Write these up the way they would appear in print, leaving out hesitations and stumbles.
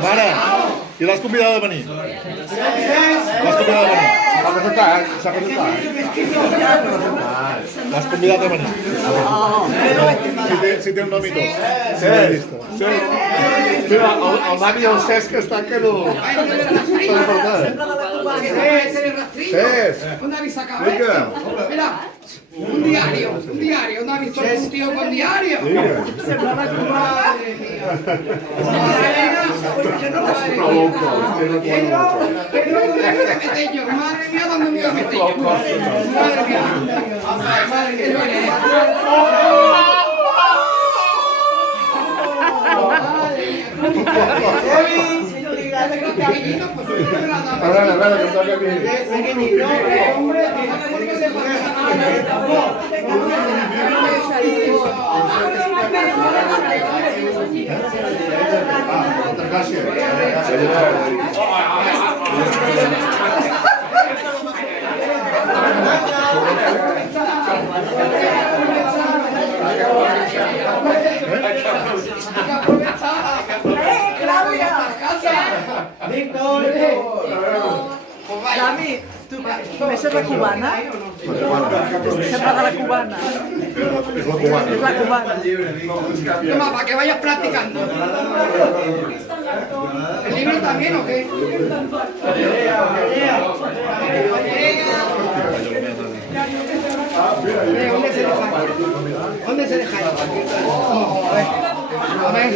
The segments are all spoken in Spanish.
Mare, i l'has convidat a venir? L'has convidat a venir? S'ha presentat, s'ha presentat. L'has convidat a venir? Si té un nom i tot. Cesc. El Dani i el Cesc estan que no... Cesc. ¿Dónde habéis sacado esto? Mira, un diario. ¿Dónde habéis visto un tío con diario? Madre mía. Pedro, ¿dónde me metí yo? Madre mía, ¿dónde me metí yo? Madre mía. A veure, que em toca a mi. Gràcies. Dami, tu coneixes la cubana? Sembla de la cubana. És la cubana. És la cubana. Toma, para que vayas practicando. ¿El libro también o qué? ¿Dónde se deja? A ver.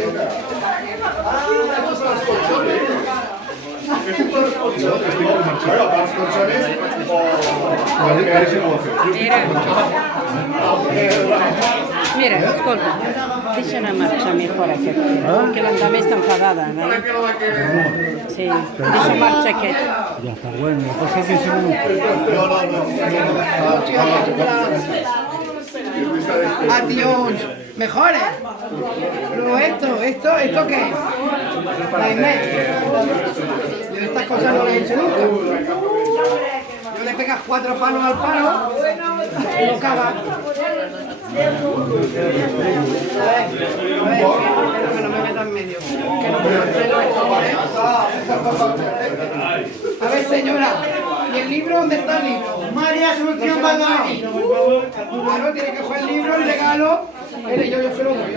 Estic per marxar. Els cotxes o... Mira, escolta, deixa anar marxar mejor aquest, que l'endemà està enfadada, no? Sí, deixa marxar aquest. Ya está bueno, la cosa es que si no... Adiós. Mejores. Pero ¿esto qué es? La IMED. Yo estas cosas no las he hecho nunca. Yo le pegas 4 palos al palo y lo cagas. Que no me metas en medio. Que no me freno esto, A ver, señora. ¿Y el libro? ¿Dónde está el libro? María Asunción Baldón. Claro, tiene que coger el libro, el regalo. Mire, yo se lo doy,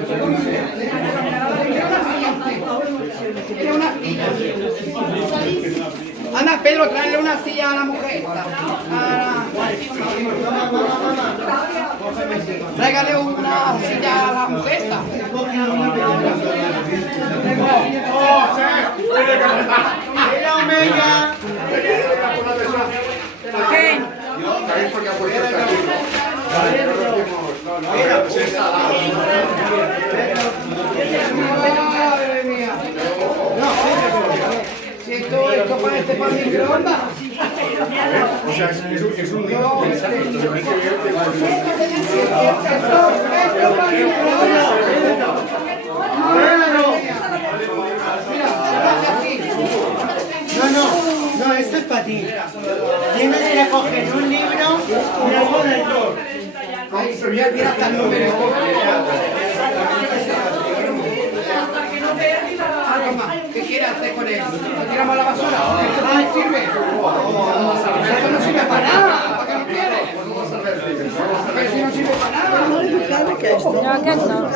Quiere una silla. Anda, Pedro, tráele una silla a la mujer. Tráigale una silla a la mujer. Madre mía. Si esto para este pan microondas. O sea, és un libro que s'ha de No, esto es para ti. Tienes que coger un libro y algo del todo. Ay, se voy a tirar hasta el número. Algo más. ¿Qué quieres hacer con él? ¿Lo tiramos a la basura? ¿Esto no sirve? Esto no sirve para nada. ¿Para qué lo quieres? Porque si no sirve para nada. No, aquest no.